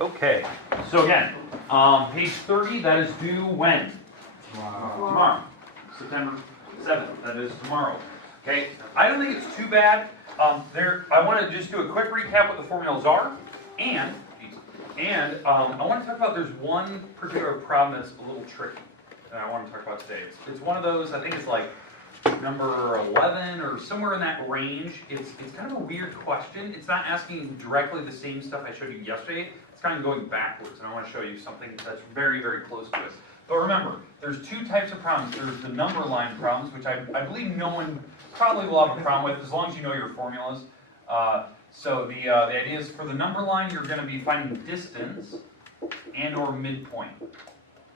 Okay, so again, page 30, that is due when? Tomorrow. September 7th, that is tomorrow. Okay, I don't think it's too bad. I want to just do a quick recap what the formulas are, and I want to talk about there's one particular problem that's a little tricky that I want to talk about today. It's one of those, I think it's like number 11 or somewhere in that range. It's kind of a weird question. It's not asking directly the same stuff I showed you yesterday. It's kind of going backwards, and I want to show you something that's very, very close to it. But remember, there's two types of problems. There's the number line problems, which I believe no one probably will have a problem with as long as you know your formulas. So the idea is for the number line, you're going to be finding distance and or midpoint.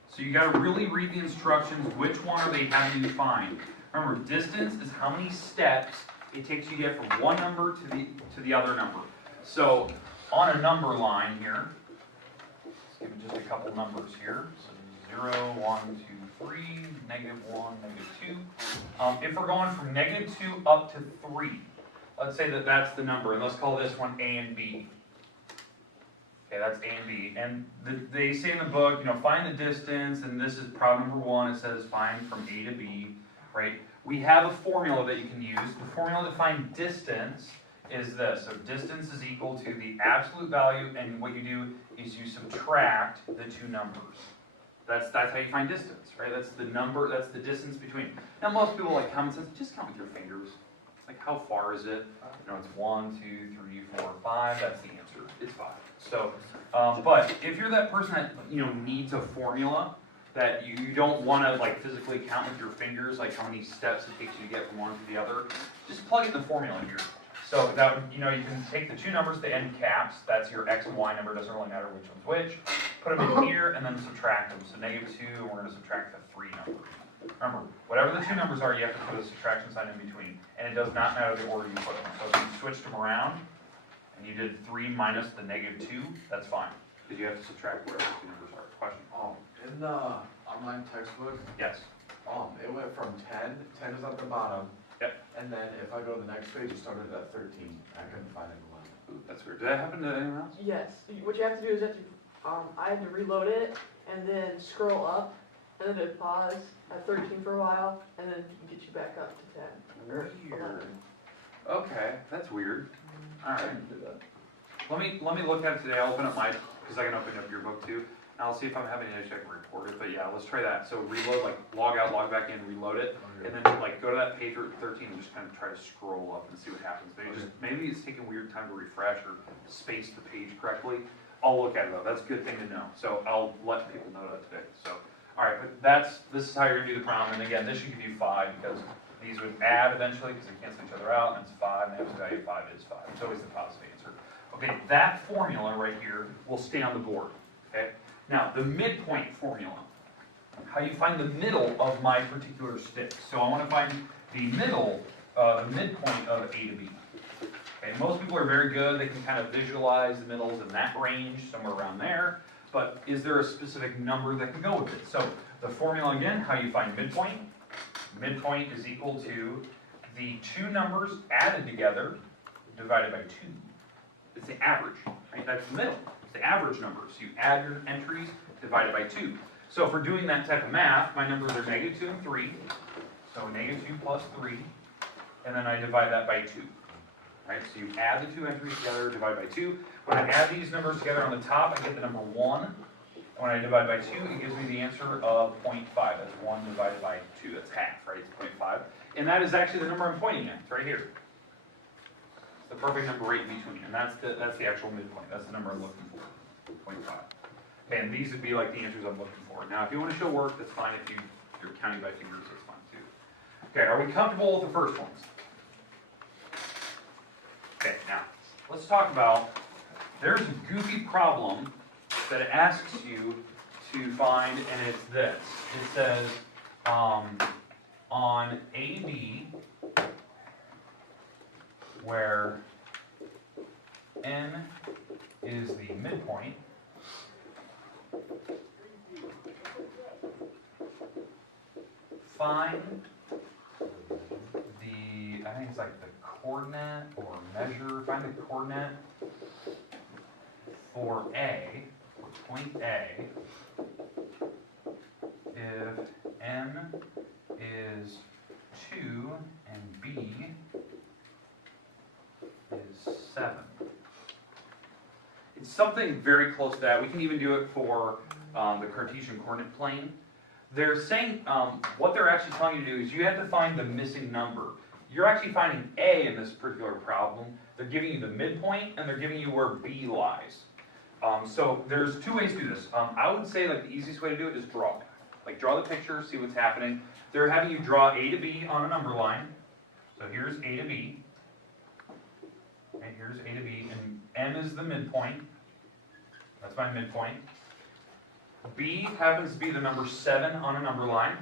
So you got to really read the instructions. Which one are they having you find? Remember, distance is how many steps it takes you to get from one number to the other number. So on a number line here, let's give it just a couple numbers here. So 0, 1, 2, 3, -1, -2. If we're going from -2 up to 3, let's say that that's the number, and let's call this one A and B. Okay, that's A and B. And they say in the book, you know, find the distance, and this is problem number 1. It says find from A to B, right? We have a formula that you can use. The formula to find distance is this. So distance is equal to the absolute value, and what you do is you subtract the two numbers. That's how you find distance, right? That's the number, that's the distance between. Now most people like common sense, just count with your fingers. Like how far is it? You know, it's 1, 2, 3, 4, 5, that's the answer. It's 5. So, but if you're that person that, you know, needs a formula, that you don't want to like physically count with your fingers, like how many steps it takes you to get from one to the other, just plug in the formula here. So that, you know, you can take the two numbers, the end caps, that's your x and y number, doesn't really matter which one's which, put them in here and then subtract them. So -2, and we're going to subtract the 3 number. Remember, whatever the two numbers are, you have to put a subtraction sign in between, and it does not matter the order you put them. So if you switched them around, and you did 3 minus the -2, that's fine, because you have to subtract whatever the two numbers are. Question? In the online textbook, Yes. it went from 10 is at the bottom. Yep. And then if I go to the next page, it started at 13. I couldn't find it 11. Ooh, that's weird. Did that happen to anyone else? Yes. What you have to do is I had to reload it and then scroll up and then it pause at 13 for a while and then get you back up to 10. Weird. Okay, that's weird. All right. Let me look at it today. I'll open up mine because I can open up your book too. And I'll see if I'm having an issue. I can report it. But yeah, let's try that. So reload, like log out, log back in, reload it, and then like go to that page 13 and just kind of try to scroll up and see what happens. Maybe it's taking a weird time to refresh or space the page correctly. I'll look at it though. That's a good thing to know. So I'll let people know that today. So all right, but this is how you're gonna do the problem. And again, this should give you 5 because these would add eventually because they cancel each other out, and it's 5, and the absolute value of 5 is 5. It's always the positive answer. Okay, that formula right here will stay on the board. Okay. Now, the midpoint formula, how you find the middle of my particular stick. So I want to find the middle, the midpoint of A to B. Okay, most people are very good. They can kind of visualize the middles in that range, somewhere around there. But is there a specific number that can go with it? So the formula again, how you find midpoint. Midpoint is equal to the two numbers added together divided by 2. It's the average, right? That's the middle. The average numbers. You add your entries divided by 2. So if we're doing that type of math, my numbers are -2 and 3. So -2 plus 3, and then I divide that by 2. Right? So you add the two entries together, divide by 2. When I add these numbers together on the top, I get the number 1. And when I divide by 2, it gives me the answer of 0.5. That's 1 divided by 2. That's half, right? It's 0.5. And that is actually the number I'm pointing at. It's right here. The perfect number right in between, and that's the actual midpoint. That's the number I'm looking for, 0.5. Okay, and these would be like the answers I'm looking for. Now, if you want to show work, that's fine. If you're counting by fingers, that's fine too. Okay, are we comfortable with the first ones? Okay, now let's talk about. There's a goofy problem that it asks you to find, and it's this. It says on AB, where N is the midpoint, find the, I think it's like the coordinate or measure, find the coordinate for A, for point A, if M is 2 and B is 7. It's something very close to that. We can even do it for the Cartesian coordinate plane. They're saying, what they're actually telling you to do is you have to find the missing number. You're actually finding A in this particular problem. They're giving you the midpoint and they're giving you where B lies. So there's two ways to do this. I would say like the easiest way to do it is draw. Like draw the picture, see what's happening. They're having you draw A to B on a number line. So here's A to B. Okay, here's A to B, and M is the midpoint. That's my midpoint. B happens to be the number 7 on a number line,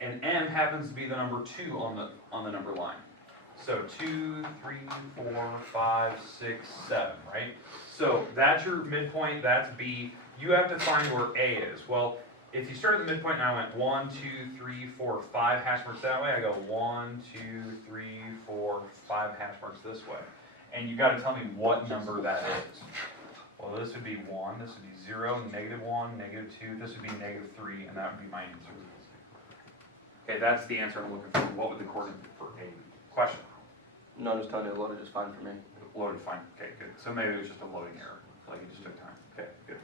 and M happens to be the number 2 on the number line. So 2, 3, 4, 5, 6, 7, right? So that's your midpoint, that's B. You have to find where A is. Well, if you start at the midpoint and I went 1, 2, 3, 4, 5 hash marks that way, I go 1, 2, 3, 4, 5 hash marks this way. And you got to tell me what number that is. Well, this would be 1, this would be 0, -1, -2, this would be -3, and that would be my answer. Okay, that's the answer I'm looking for. What would the coordinate be for A? Question? No, just telling you the loaded is fine for me. Loaded, fine. Okay, good. So maybe it was just a loading error. Like it just took time. Okay, good.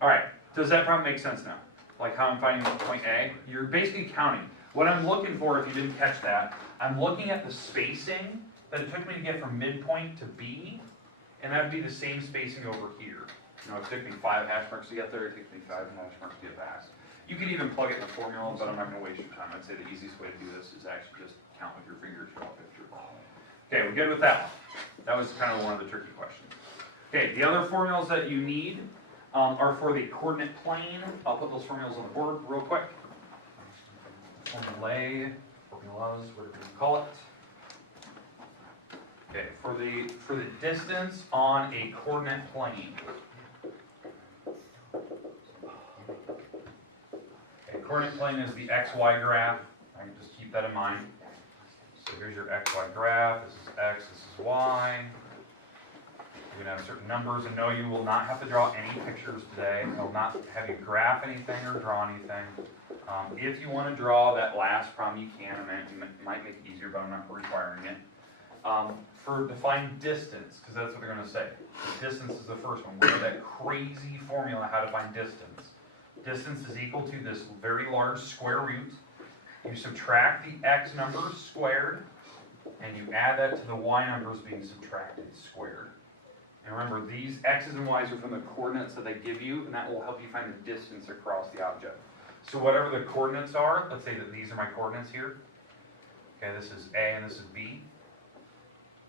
All right, does that problem make sense now? Like how I'm finding point A? You're basically counting. What I'm looking for, if you didn't catch that, I'm looking at the spacing that it took me to get from midpoint to B, and that would be the same spacing over here. You know, it took me 5 hash marks to get there, it took me 5 hash marks to get past. You could even plug it in the formula, but I'm not going to waste your time. I'd say the easiest way to do this is actually just count with your fingers, draw a picture. Okay, we're good with that one. That was kind of one of the tricky questions. Okay, the other formulas that you need are for the coordinate plane. I'll put those formulas on the board real quick. Formulas, whatever you call it. Okay, for the distance on a coordinate plane. A coordinate plane is the XY graph. I can just keep that in mind. So here's your XY graph. This is X, this is Y. You're going to have certain numbers, and no, you will not have to draw any pictures today. I will not have you graph anything or draw anything. If you want to draw that last problem, you can. It might make it easier, but I'm not requiring it. For define distance, because that's what they're going to say. Distance is the first one. We have that crazy formula how to find distance. Distance is equal to this very large square root. You subtract the x numbers squared, and you add that to the y numbers being subtracted squared. And remember, these x's and y's are from the coordinates that they give you, and that will help you find the distance across the object. So whatever the coordinates are, let's say that these are my coordinates here. Okay, this is A and this is B.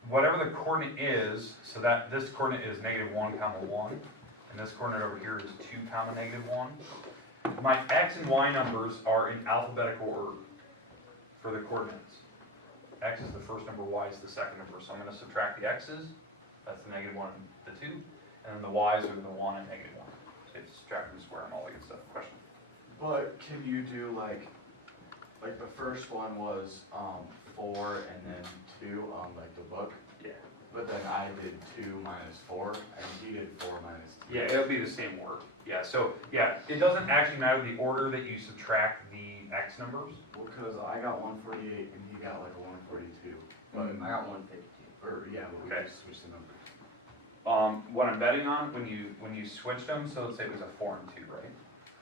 Whatever the coordinate is, so that this coordinate is -1, 1, and this coordinate over here is 2, -1. My x and y numbers are in alphabetical order for the coordinates. X is the first number, y is the second number. So I'm going to subtract the x's, that's the -1 and the 2, and then the y's are the 1 and -1. So you subtract them, square them, all that good stuff. Question? But can you do like the first one was 4 and then 2 on like the book? Yeah. But then I did 2 minus 4, and he did 4 minus 2. Yeah, it'll be the same word. Yeah, so, yeah, it doesn't actually matter the order that you subtract the x numbers. Well, because I got 148 and he got like a 142. But I got 152. or yeah, but we Okay. just switched the numbers. What I'm betting on, when you switch them, so let's say it was a 4 and 2, right?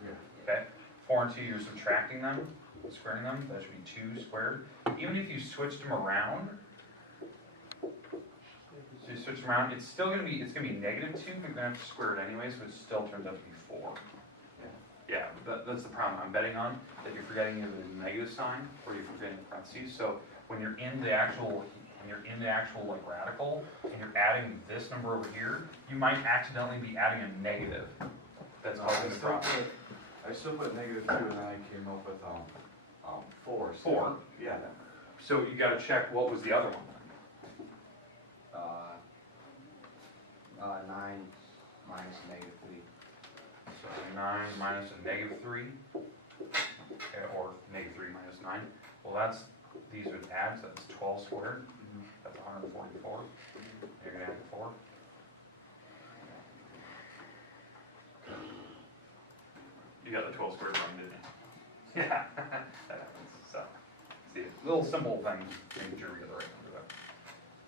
Yeah. Okay, 4 and 2, you're subtracting them, squaring them, that should be 2 squared. Even if you switched them around, so you switch them around, it's still gonna be, -2, but you're gonna have to square it anyway, so it still turns out to be 4. Yeah, that's the problem I'm betting on, that you're forgetting either the negative sign, or you're forgetting the parentheses. So when you're in the actual like radical, and you're adding this number over here, you might accidentally be adding a negative. That's No, causing the problem. I still put -2, and then I came up with 4. So 4. Yeah. So you gotta check what was the other one. 9 minus -3. So 9 minus a -3, okay, or -3 minus 9. Well, these would add, so that's 12 squared. That's 144. You're gonna add 4. You got the 12 squares wrong, didn't you? Yeah, that happens, so. See, little simple things, making sure we get the right number though.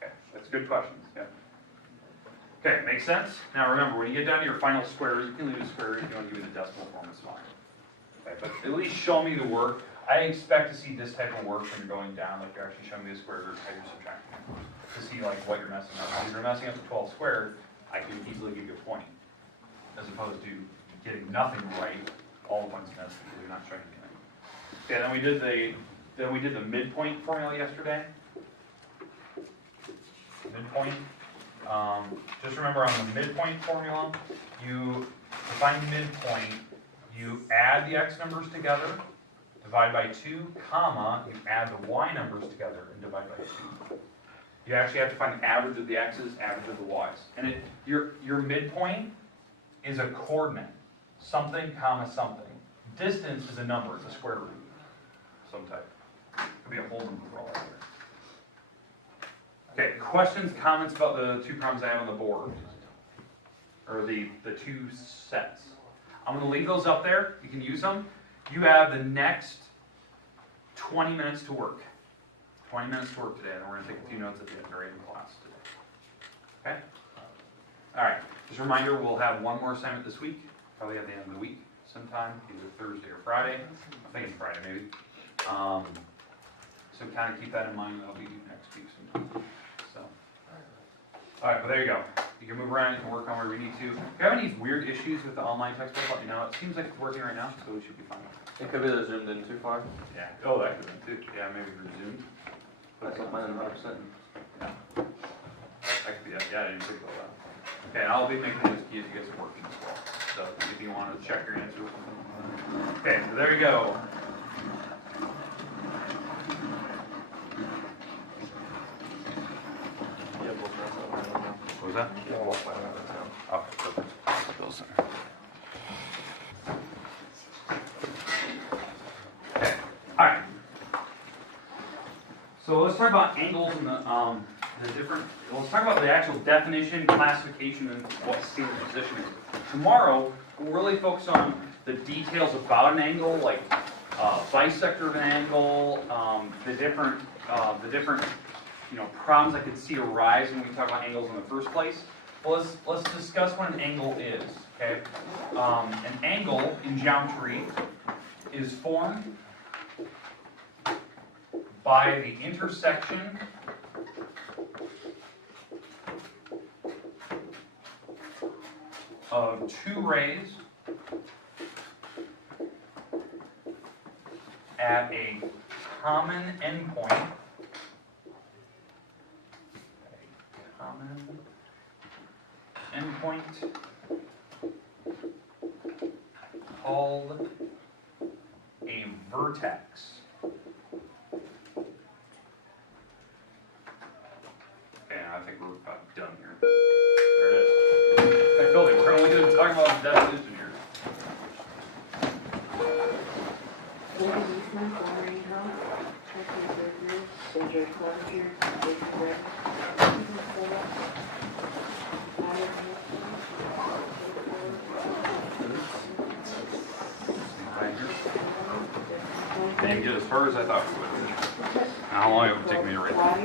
Okay, that's good questions, yeah. Okay, makes sense? Now remember, when you get down to your final squares, you can leave the squares, if you want to give me the decimal form, it's fine. Okay, but at least show me the work. I expect to see this type of work when you're going down, like you're actually showing me the squares or how you're subtracting it, to see like what you're messing up. If you're messing up the 12 squares, I can easily give you a point, as opposed to getting nothing right, all one's messed because you're not showing anything. Okay, then we did the midpoint formula yesterday. Midpoint. Just remember on the midpoint formula, you define midpoint, you add the x numbers together, divide by 2, comma, you add the y numbers together and divide by 2. You actually have to find the average of the x's, average of the y's. And your midpoint is a coordinate, something, comma, something. Distance is a number, it's a square root, some type. Could be a whole number for all I care. Okay, questions, comments about the 2 problems I have on the board? Or the 2 sets. I'm going to leave those up there. You can use them. You have the next 20 minutes to work. 20 minutes to work today, and we're going to take a few notes at the very end of class today. Okay? All right. Just a reminder, we'll have one more assignment this week, probably at the end of the week sometime, either Thursday or Friday. I'm thinking Friday, maybe. So kind of keep that in mind. That'll be next week sometime. So, all right, well, there you go. You can move around, you can work on where we need to. If you have any weird issues with the online textbook, let me know. It seems like it's working right now, so we should be fine. It could be that zoomed in too far. Yeah. Oh, that could be too. Yeah, maybe resumed. That's not mine 100%. Yeah. That could be that. Yeah, I didn't think about that. Okay, and I'll be making this key as you guys are working as well. So if you want to check your answer or something. Okay, so there you go. What was that? Okay, perfect. Those are. Okay, all right. So let's talk about angles and the different. Let's talk about the actual definition, classification, and what standard position is. Tomorrow, we'll really focus on the details about an angle, like bisector of an angle, the different problems I could see arise when we talk about angles in the first place. Well, let's discuss what an angle is. Okay, an angle in geometry is formed by the intersection of 2 rays at a common endpoint. Called a vertex. Okay, I think we're about done here. There it is. Hey, Billy, we're only going to talk about the definition here. Didn't get as far as I thought we would. How long it would take me to write that?